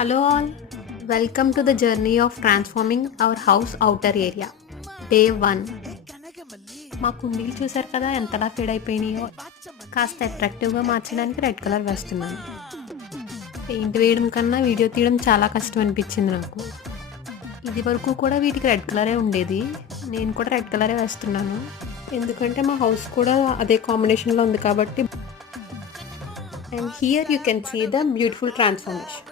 Hello all, welcome to the journey of transforming our house outer area. Day 1. మా కుండీలు చూసారు కదా ఎంతలా ఫేడ్ అయిపోయినాయో. కాస్త అట్రాక్టివ్గా మార్చడానికి రెడ్ కలర్ వేస్తున్నాను. పెయింట్ వేయడం కన్నా వీడియో తీయడం చాలా కష్టం అనిపించింది నాకు. ఇది వరకు కూడా వీటికి రెడ్ కలరే ఉండేది. నేను కూడా రెడ్ కలరే వేస్తున్నాను, ఎందుకంటే మా హౌస్ కూడా అదే కాంబినేషన్లో ఉంది కాబట్టి. And here you can see the beautiful transformation.